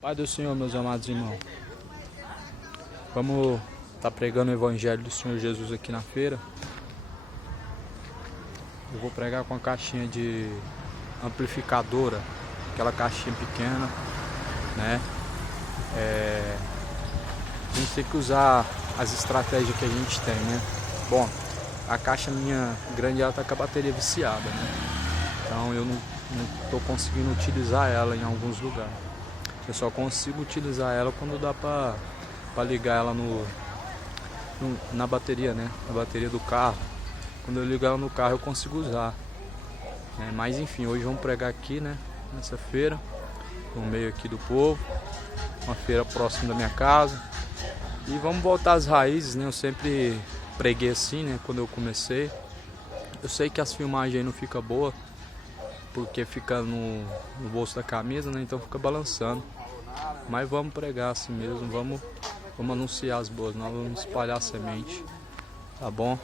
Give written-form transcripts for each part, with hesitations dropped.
Pai do Senhor, meus amados irmãos, vamos estar pregando o Evangelho do Senhor Jesus aqui na feira. Eu vou pregar com a caixinha de amplificadora, aquela caixinha pequena, né? A gente tem que usar as estratégias que a gente tem, né? Bom, a caixa minha grande, ela tá com a bateria viciada, né? Então eu não tô conseguindo utilizar ela em alguns lugares. Eu só consigo utilizar ela quando dá pra ligar ela na bateria, né? Na bateria do carro. Quando eu ligo ela no carro eu consigo usar, né? Mas enfim, hoje vamos pregar aqui, né? Nessa feira, no meio aqui do povo. Uma feira próxima da minha casa. E vamos voltar às raízes, né? Eu sempre preguei assim, né? Quando eu comecei. Eu sei que as filmagens aí não ficam boas, porque fica no bolso da camisa, né? Então fica balançando. Mas vamos pregar assim mesmo, vamos anunciar as boas novas, vamos espalhar a semente, tá bom?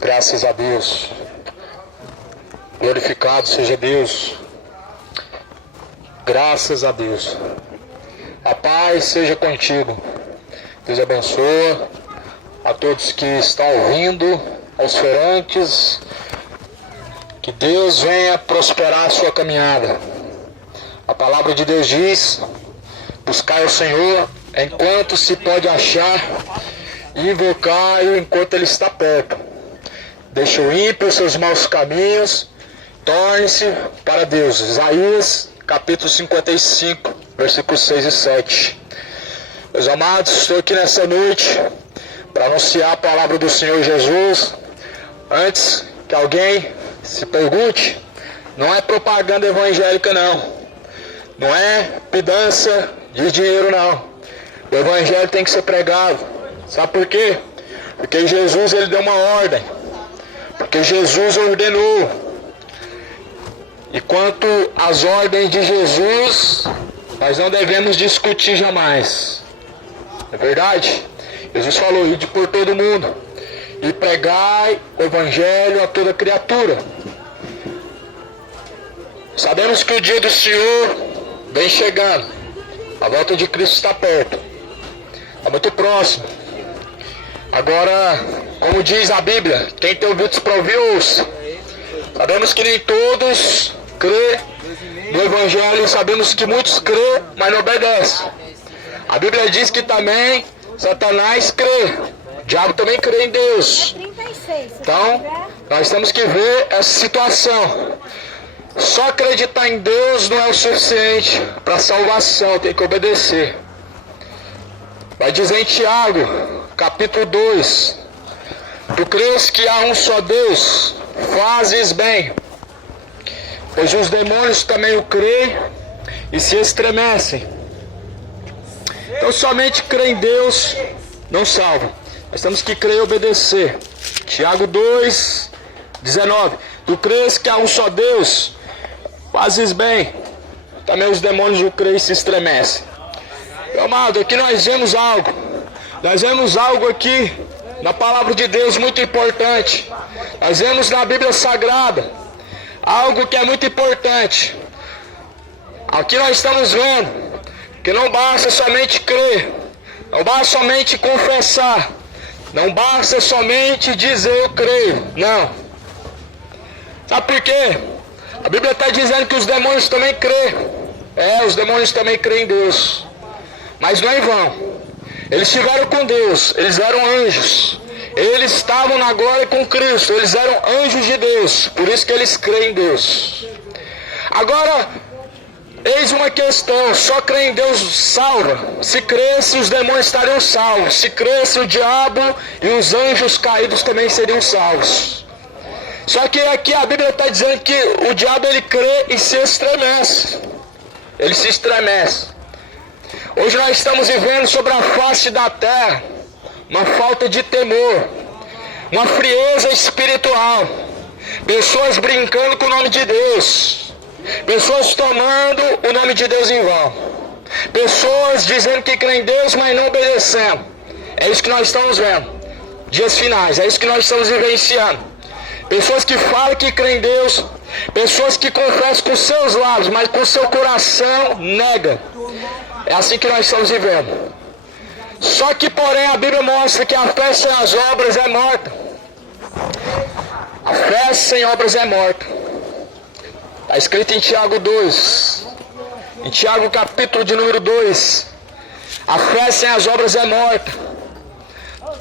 Graças a Deus, glorificado seja Deus, graças a Deus. A paz seja contigo. Deus abençoa a todos que estão ouvindo, aos feirantes, que Deus venha prosperar a sua caminhada. A palavra de Deus diz: buscai o Senhor enquanto se pode achar, e invocai-o enquanto ele está perto. Deixe o ímpio os seus maus caminhos, torne-se para Deus. Isaías, capítulo 55, versículos 6 e 7. Meus amados, estou aqui nessa noite para anunciar a palavra do Senhor Jesus. Antes que alguém se pergunte, não é propaganda evangélica não. Não é pedança de dinheiro não. O evangelho tem que ser pregado. Sabe por quê? Porque Jesus, ele deu uma ordem. Porque Jesus ordenou. E quanto às ordens de Jesus, nós não devemos discutir jamais. É verdade? Jesus falou: ide por todo mundo e pregai o evangelho a toda criatura. Sabemos que o dia do Senhor vem chegando. A volta de Cristo está perto. Está muito próximo. Agora, como diz a Bíblia, quem tem ouvidos para ouvir, ouça. Sabemos que nem todos crê no Evangelho, sabemos que muitos crê, mas não obedecem. A Bíblia diz que também Satanás crê, o diabo também crê em Deus. Então, nós temos que ver essa situação. Só acreditar em Deus não é o suficiente para a salvação, tem que obedecer. Vai dizer em Tiago, capítulo 2: tu crês que há um só Deus, fazes bem, pois os demônios também o creem e se estremecem. Então somente crer em Deus não salva. Nós temos que crer e obedecer. Tiago 2, 19: tu crês que há um só Deus, fazes bem, também os demônios o creem e se estremecem. Meu amado, aqui nós vemos algo. Nós vemos algo aqui na palavra de Deus muito importante. Nós vemos na Bíblia Sagrada algo que é muito importante. Aqui nós estamos vendo que não basta somente crer, não basta somente confessar, não basta somente dizer eu creio. Não. Sabe por quê? A Bíblia está dizendo que os demônios também crêem. Os demônios também creem em Deus. Mas não é em vão. Eles estiveram com Deus, eles eram anjos. Eles estavam na glória com Cristo, eles eram anjos de Deus. Por isso que eles creem em Deus. Agora, eis uma questão: só crer em Deus salva. Se cresce, os demônios estariam salvos. Se cresce, o diabo e os anjos caídos também seriam salvos. Só que aqui a Bíblia está dizendo que o diabo ele crê e se estremece. Ele se estremece. Hoje nós estamos vivendo sobre a face da terra uma falta de temor, uma frieza espiritual, pessoas brincando com o nome de Deus, pessoas tomando o nome de Deus em vão, pessoas dizendo que creem em Deus, mas não obedecendo. É isso que nós estamos vendo, dias finais, é isso que nós estamos vivenciando. Pessoas que falam que creem em Deus, pessoas que confessam com seus lábios, mas com seu coração nega. É assim que nós estamos vivendo. Só que, porém, a Bíblia mostra que a fé sem as obras é morta. A fé sem obras é morta. Está escrito em Tiago 2. Em Tiago capítulo de número 2. A fé sem as obras é morta.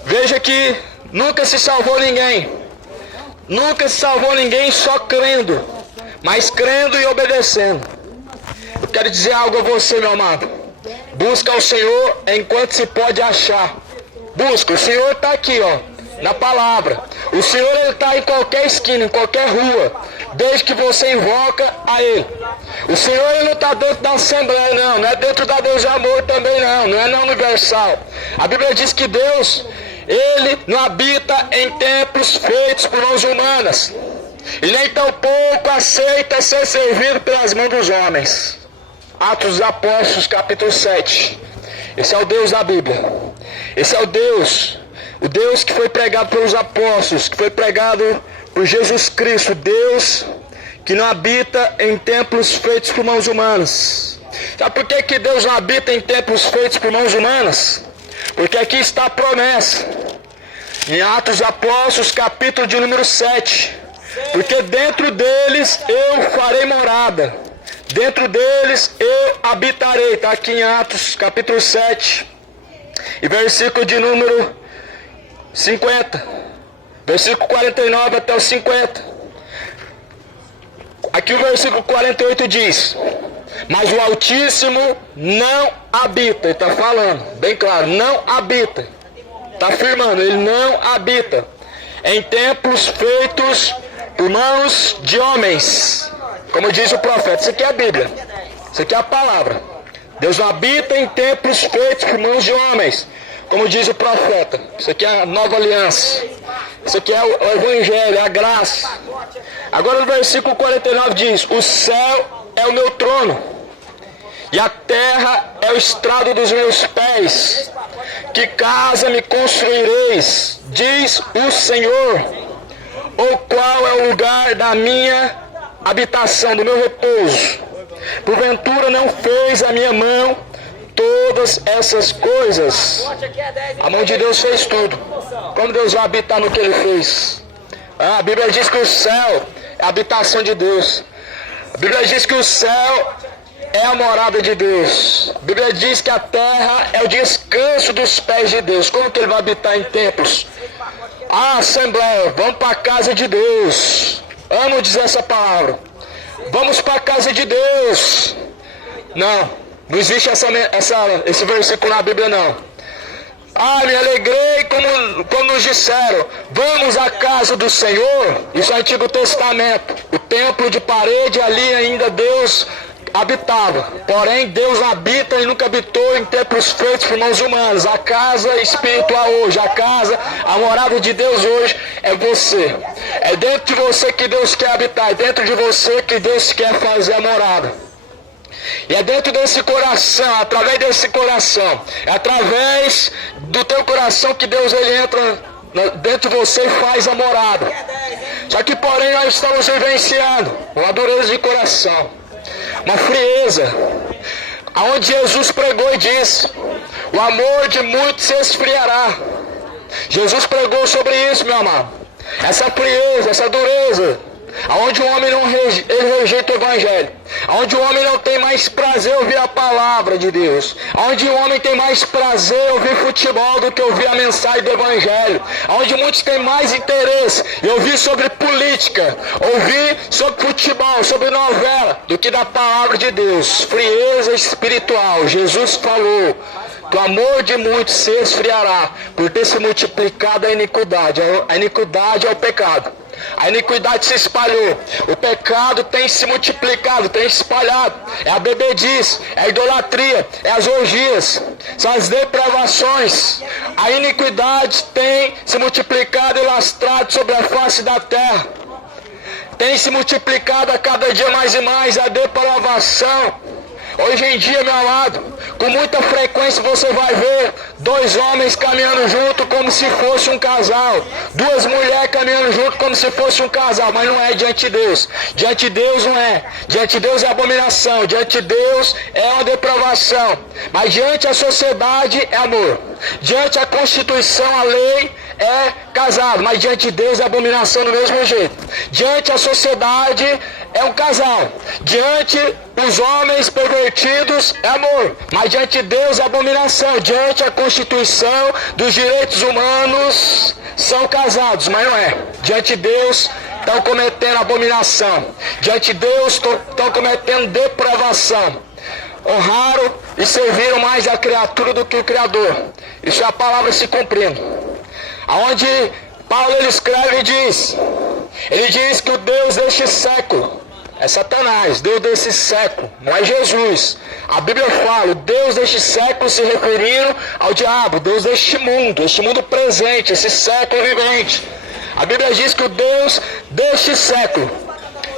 Veja que nunca se salvou ninguém. Nunca se salvou ninguém só crendo. Mas crendo e obedecendo. Eu quero dizer algo a você, meu amado. Busca o Senhor enquanto se pode achar. Busca, o Senhor está aqui, na palavra. O Senhor está em qualquer esquina, em qualquer rua, desde que você invoca a Ele. O Senhor ele não está dentro da Assembleia, não é dentro da Deus de Amor também, não é na Universal. A Bíblia diz que Deus, Ele não habita em templos feitos por mãos humanas, e nem tampouco aceita ser servido pelas mãos dos homens. Atos dos Apóstolos, capítulo 7. Esse é o Deus da Bíblia. Esse é o Deus que foi pregado pelos apóstolos, que foi pregado por Jesus Cristo. Deus que não habita em templos feitos por mãos humanas. Sabe por que Deus não habita em templos feitos por mãos humanas? Porque aqui está a promessa. Em Atos dos Apóstolos, capítulo de número 7. Porque dentro deles eu farei morada. Dentro deles eu habitarei. Está aqui em Atos capítulo 7. E versículo de número 50. Versículo 49 até o 50. Aqui o versículo 48 diz: mas o Altíssimo não habita. Ele está falando, bem claro, não habita. Está afirmando, ele não habita em templos feitos por mãos de homens. Como diz o profeta, isso aqui é a Bíblia, isso aqui é a palavra. Deus não habita em templos feitos por mãos de homens, como diz o profeta. Isso aqui é a nova aliança, isso aqui é o evangelho, a graça. Agora no versículo 49 diz: o céu é o meu trono, e a terra é o estrado dos meus pés. Que casa me construireis, diz o Senhor, ou qual é o lugar da minha habitação, do meu repouso? Porventura não fez a minha mão todas essas coisas? A mão de Deus fez tudo. Como Deus vai habitar no que Ele fez? A Bíblia diz que o céu é a habitação de Deus. A Bíblia diz que o céu é a morada de Deus. A Bíblia diz que a terra é o descanso dos pés de Deus. Como que Ele vai habitar em templos? Assembleia, vamos para a casa de Deus. Amo dizer essa palavra. Vamos para a casa de Deus. Não existe esse versículo na Bíblia, não. Me alegrei como nos disseram: vamos à casa do Senhor. Isso é o Antigo Testamento. O templo de parede, ali ainda Deus habitava. Porém, Deus habita e nunca habitou em templos feitos por mãos humanas. A casa espiritual hoje, a morada de Deus hoje é você. É dentro de você que Deus quer habitar. É dentro de você que Deus quer fazer a morada. E é dentro desse coração, através desse coração, é através do teu coração que Deus ele entra dentro de você e faz a morada. Só que, porém, nós estamos vivenciando uma dureza de coração, uma frieza, aonde Jesus pregou e disse: o amor de muitos se esfriará. Jesus pregou sobre isso, meu amado. Essa frieza, essa dureza, Aonde o homem ele rejeita o evangelho, aonde o homem não tem mais prazer em ouvir a palavra de Deus, aonde o homem tem mais prazer em ouvir futebol do que ouvir a mensagem do evangelho, aonde muitos têm mais interesse em ouvir sobre política, ouvir sobre futebol, sobre novela, do que da palavra de Deus. Frieza espiritual. Jesus falou que o amor de muitos se esfriará por ter se multiplicado a iniquidade. A iniquidade é o pecado. A iniquidade se espalhou, o pecado tem se multiplicado, tem se espalhado. É a bebedice, é a idolatria, é as orgias, são as depravações. A iniquidade tem se multiplicado e lastrado sobre a face da terra. Tem se multiplicado a cada dia mais e mais a depravação. Hoje em dia, meu amado, com muita frequência você vai ver dois homens caminhando junto como se fosse um casal, duas mulheres caminhando junto como se fosse um casal, mas não é diante de Deus. Diante de Deus não é. Diante de Deus é abominação, diante de Deus é uma depravação, mas diante da sociedade é amor. Diante da Constituição, a lei é casado, mas diante de Deus é abominação do mesmo jeito. Diante da sociedade é um casal, diante dos homens pervertidos é amor, mas diante de Deus é abominação. Diante da Constituição dos direitos humanos são casados, mas não é. Diante de Deus estão cometendo abominação, diante de Deus estão cometendo depravação. Honraram e serviram mais a criatura do que o Criador. Isso é a palavra se cumprindo. Aonde Paulo ele escreve e diz, ele diz que o Deus deste século é Satanás, Deus desse século, não é Jesus. A Bíblia fala, o Deus deste século se referindo ao diabo, Deus deste mundo presente, esse século vivente. A Bíblia diz que o Deus deste século,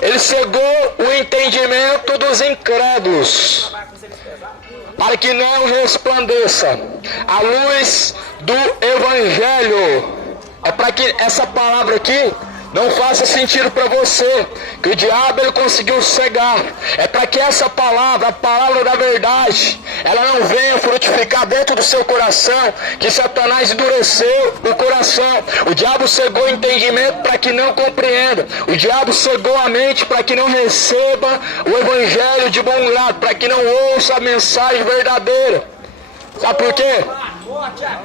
ele cegou o entendimento dos incrédulos, para que não resplandeça a luz do Evangelho. É para que essa palavra aqui não faça sentido para você, que o diabo ele conseguiu cegar. É para que essa palavra, a palavra da verdade, ela não venha frutificar dentro do seu coração, que Satanás endureceu o coração. O diabo cegou o entendimento para que não compreenda. O diabo cegou a mente para que não receba o evangelho de bom grado, para que não ouça a mensagem verdadeira. Sabe por quê?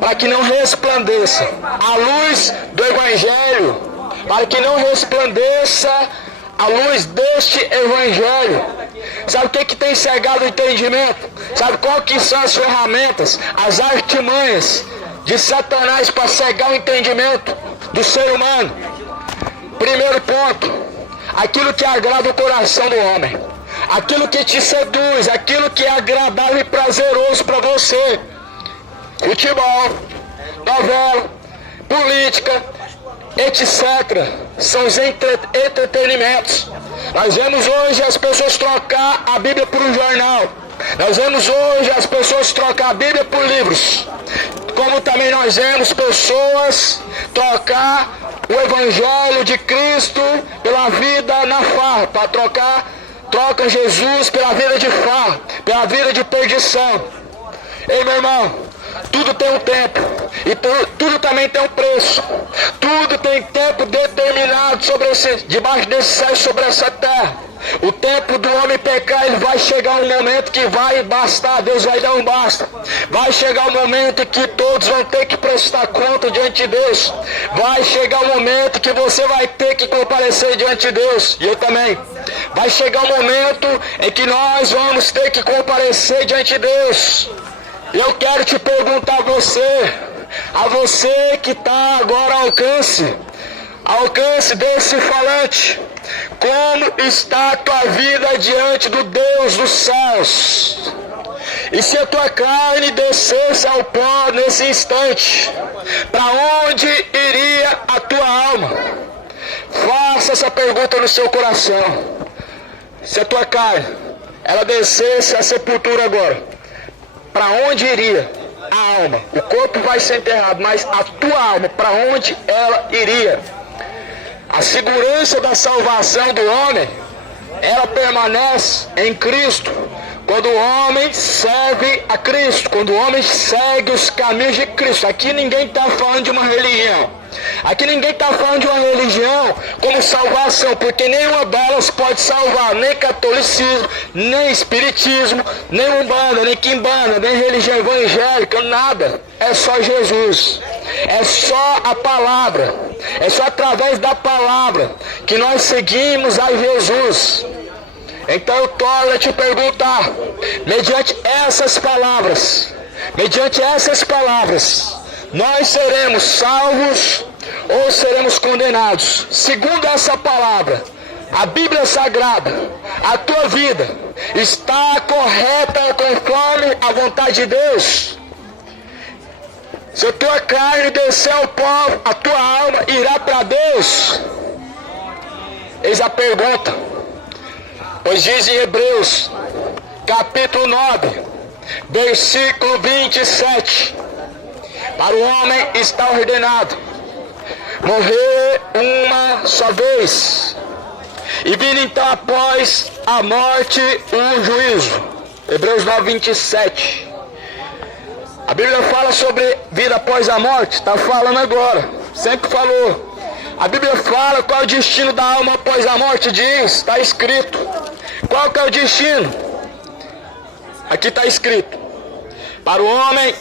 Para que não resplandeça a luz do evangelho, para que não resplandeça a luz deste evangelho. Sabe o que tem cegado o entendimento? Sabe qual que são as ferramentas, as artimanhas de Satanás para cegar o entendimento do ser humano? Primeiro ponto, aquilo que agrada o coração do homem, aquilo que te seduz, aquilo que é agradável e prazeroso para você. Futebol, novela, política, etc. São os entretenimentos. Nós vemos hoje as pessoas trocar a Bíblia por um jornal. Nós vemos hoje as pessoas trocar a Bíblia por livros. Como também nós vemos pessoas trocar o Evangelho de Cristo pela vida na farra. Para trocam Jesus pela vida de farra, pela vida de perdição. Ei, meu irmão, tudo tem um tempo, e tudo também tem um preço. Tudo tem tempo determinado debaixo desse céu, sobre essa terra. O tempo do homem pecar, ele vai chegar um momento que vai bastar, Deus vai dar um basta. Vai chegar um momento que todos vão ter que prestar conta diante de Deus. Vai chegar um momento que você vai ter que comparecer diante de Deus, e eu também. Vai chegar um momento em que nós vamos ter que comparecer diante de Deus. Eu quero te perguntar a você que está agora ao alcance desse falante, como está a tua vida diante do Deus dos céus? E se a tua carne descesse ao pó nesse instante, para onde iria a tua alma? Faça essa pergunta no seu coração. Se a tua carne, ela descesse à sepultura agora, para onde iria a alma? O corpo vai ser enterrado, mas a tua alma, para onde ela iria? A segurança da salvação do homem, ela permanece em Cristo, quando o homem serve a Cristo, quando o homem segue os caminhos de Cristo. Aqui ninguém está falando de uma religião, Aqui ninguém está falando de uma religião como salvação, porque nenhuma delas pode salvar, nem catolicismo, nem espiritismo, nem umbanda, nem quimbanda, nem religião evangélica, nada. É só Jesus, é só a palavra, é só através da palavra que nós seguimos a Jesus. Então eu torno a te perguntar, mediante essas palavras, nós seremos salvos ou seremos condenados? Segundo essa palavra, a Bíblia Sagrada, a tua vida está correta conforme a vontade de Deus? Se a tua carne descer ao pó, a tua alma irá para Deus? Eis a pergunta. Pois diz em Hebreus, capítulo 9, versículo 27, para o homem está ordenado morrer uma só vez, e vindo então após a morte o juízo. Hebreus 9, 27. A Bíblia fala sobre vida após a morte, está falando agora, sempre falou. A Bíblia fala qual é o destino da alma após a morte, diz, está escrito. Qual que é o destino? Aqui está escrito: para o homem,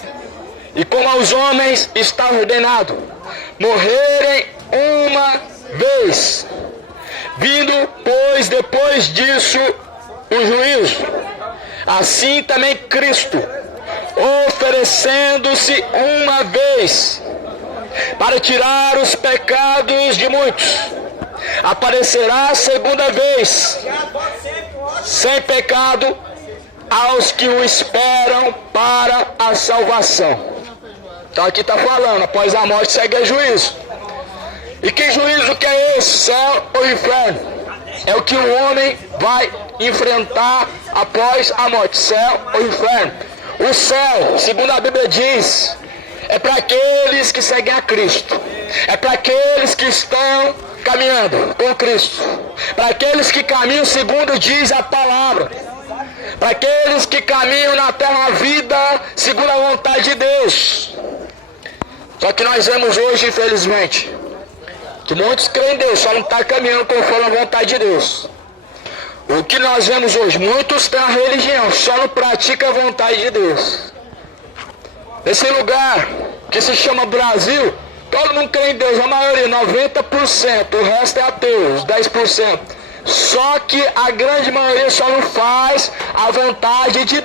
e como aos homens está ordenado morrerem uma vez, vindo, pois, depois disso o juízo. Assim também Cristo, oferecendo-se uma vez para tirar os pecados de muitos, aparecerá a segunda vez, sem pecado, aos que o esperam para a salvação. Então aqui está falando, após a morte segue o juízo. E que juízo que é esse? Céu ou inferno? É o que o homem vai enfrentar após a morte, céu ou inferno. O céu, segundo a Bíblia diz, é para aqueles que seguem a Cristo, é para aqueles que estão caminhando com Cristo, para aqueles que caminham segundo diz a palavra, para aqueles que caminham na terra a vida segundo a vontade de Deus. Só que nós vemos hoje, infelizmente, que muitos creem em Deus, só não estão caminhando conforme a vontade de Deus. O que nós vemos hoje, muitos têm a religião, só não praticam a vontade de Deus. Nesse lugar que se chama Brasil, todo mundo crê em Deus, a maioria, 90%, o resto é ateu, os 10%. Só que a grande maioria só não faz a vontade de Deus.